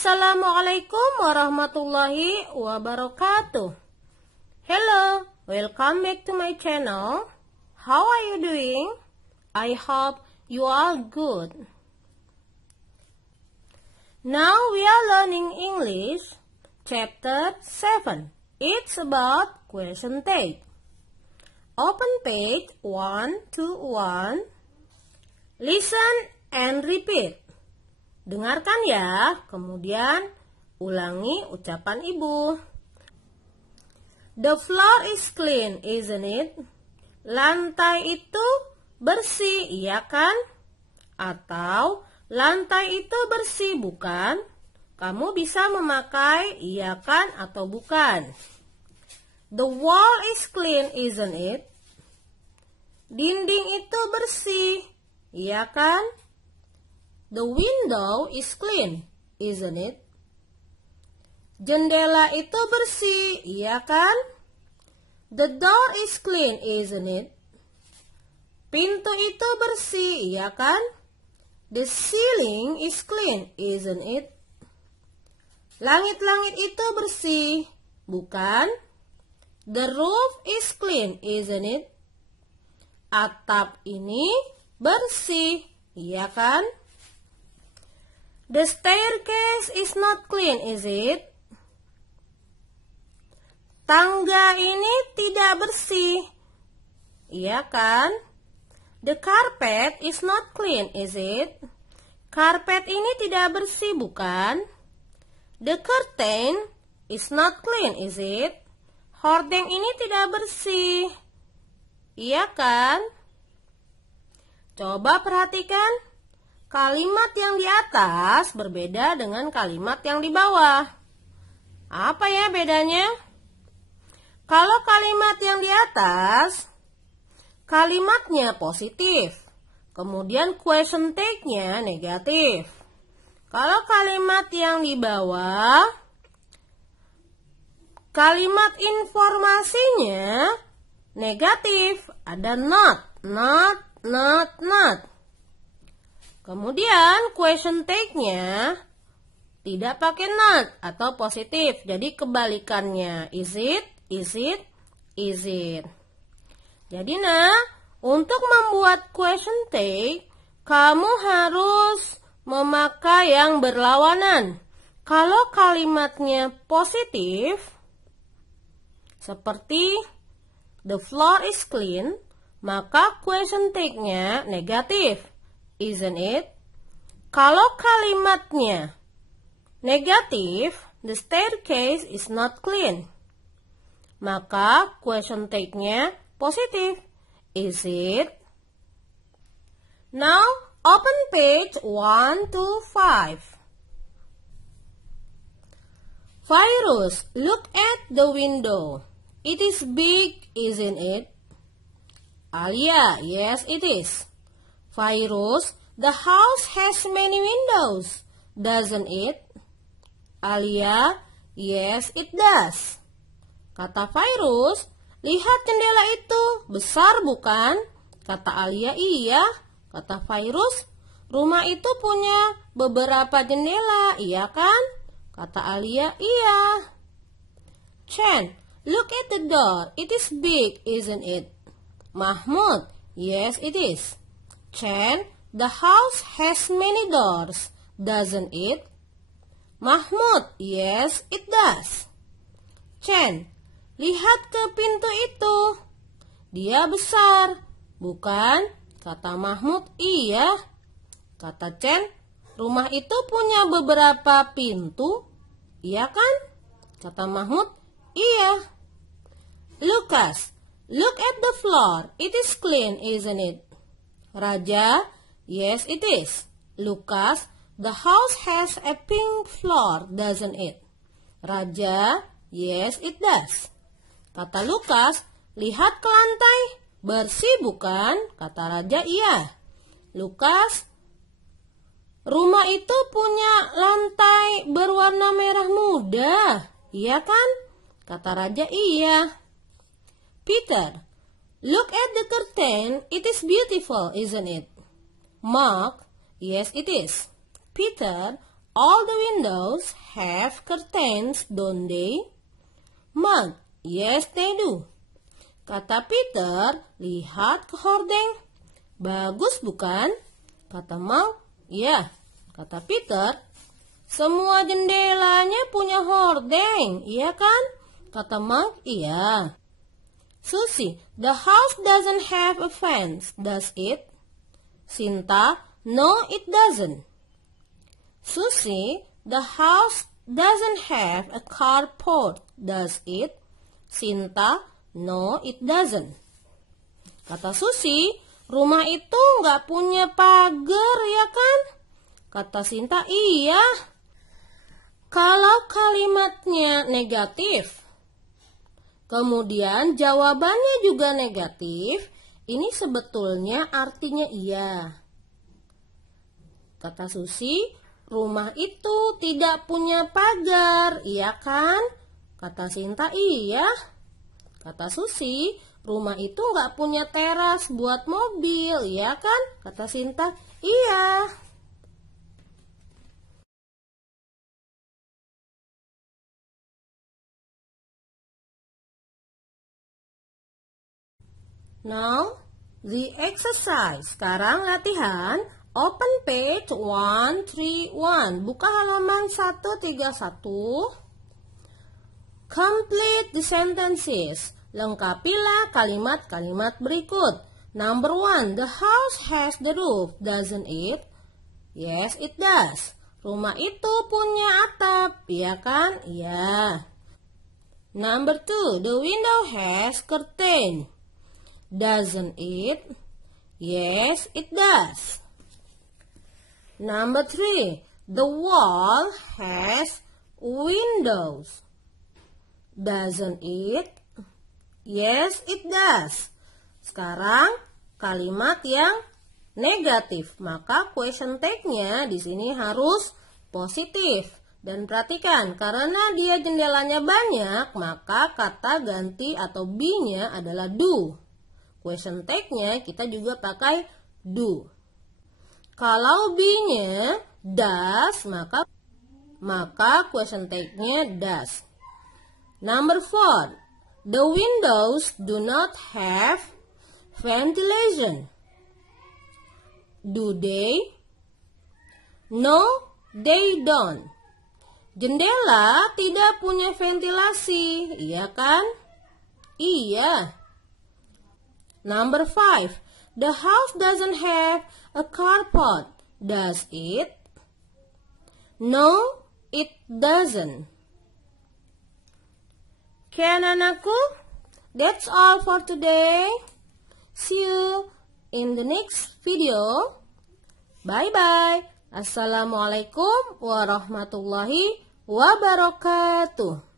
Assalamualaikum warahmatullahi wabarakatuh. Hello, welcome back to my channel. How are you doing? I hope you are good. Now we are learning English, chapter 7. It's about question take. Open page 121. Listen and repeat. Dengarkan ya, kemudian ulangi ucapan ibu. The floor is clean, isn't it? Lantai itu bersih, iya kan? Atau lantai itu bersih, bukan? Kamu bisa memakai iya kan atau bukan. The wall is clean, isn't it? Dinding itu bersih, iya kan? The window is clean, isn't it? Jendela itu bersih, iya kan? The door is clean, isn't it? Pintu itu bersih, iya kan? The ceiling is clean, isn't it? Langit-langit itu bersih, bukan? The roof is clean, isn't it? Atap ini bersih, iya kan? The staircase is not clean, is it? Tangga ini tidak bersih, iya kan? The carpet is not clean, is it? Karpet ini tidak bersih, bukan? The curtain is not clean, is it? Hordeng ini tidak bersih, iya kan? Coba perhatikan. Kalimat yang di atas berbeda dengan kalimat yang di bawah. Apa ya bedanya? Kalau kalimat yang di atas, kalimatnya positif. Kemudian question take-nya negatif. Kalau kalimat yang di bawah, kalimat informasinya negatif. Ada not. Kemudian question take-nya tidak pakai not atau positif. Jadi kebalikannya is it. Jadi untuk membuat question take, kamu harus memakai yang berlawanan. Kalau kalimatnya positif, seperti the floor is clean, maka question take-nya negatif. Isn't it? Kalau kalimatnya negatif, the staircase is not clean, maka question take-nya positif. Is it? Now, open page 125. Virus, look at the window. It is big, isn't it? Alia, yes it is. Virus, the house has many windows, doesn't it? Alia, yes it does. Kata Virus, lihat jendela itu, besar bukan? Kata Alia, iya. Kata Virus, rumah itu punya beberapa jendela, iya kan? Kata Alia, iya. Chen, look at the door, it is big, isn't it? Mahmud, yes it is. Chen, the house has many doors, doesn't it? Mahmud, yes it does. Chen, lihat ke pintu itu. Dia besar, bukan? Kata Mahmud, iya. Kata Chen, rumah itu punya beberapa pintu, iya kan? Kata Mahmud, iya. Lucas, look at the floor, it is clean, isn't it? Raja, yes it is. Lucas, the house has a pink floor, doesn't it? Raja, yes it does. Kata Lucas, lihat ke lantai, bersih bukan? Kata Raja, iya. Lucas, rumah itu punya lantai berwarna merah muda, iya kan? Kata Raja, iya. Peter, look at the curtain, it is beautiful, isn't it? Mark, yes it is. Peter, All the windows have curtains, don't they? Mark, yes they do. Kata Peter, lihat ke hordeng. Bagus bukan? Kata Mark, ya. Kata Peter, semua jendelanya punya hordeng, iya kan? Kata Mark, iya. Susie, the house doesn't have a fence, does it? Sinta, no it doesn't. Susie, the house doesn't have a carport, does it? Sinta, no it doesn't. Kata Susie, rumah itu nggak punya pagar, ya kan? Kata Sinta, iya. Kalau kalimatnya negatif, kemudian jawabannya juga negatif, ini sebetulnya artinya iya. Kata Susi, rumah itu tidak punya pagar, iya kan? Kata Sinta, iya. Kata Susi, rumah itu nggak punya teras buat mobil, iya kan? Kata Sinta, iya. Now, the exercise. Sekarang latihan. Open page 131. Buka halaman 131. Complete the sentences. Lengkapilah kalimat-kalimat berikut. Number 1. The house has the roof, doesn't it? Yes, it does. Rumah itu punya atap, iya kan? Iya. Number 2. The window has curtain. Doesn't it? Yes, it does. Number 3. The wall has windows. Doesn't it? Yes, it does. Sekarang kalimat yang negatif, maka question tag-nya di sini harus positif. Dan perhatikan, karena dia jendelanya banyak, maka kata ganti atau be-nya adalah do. Question tag-nya kita juga pakai do. Kalau be-nya does, maka question tag-nya does. Number 4. The windows do not have ventilation. Do they? No, they don't. Jendela tidak punya ventilasi, iya kan? Iya. Number 5. The house doesn't have a carport, does it? No, it doesn't. Okay, anak-anakku, that's all for today. See you in the next video. Bye-bye. Assalamualaikum warahmatullahi wabarakatuh.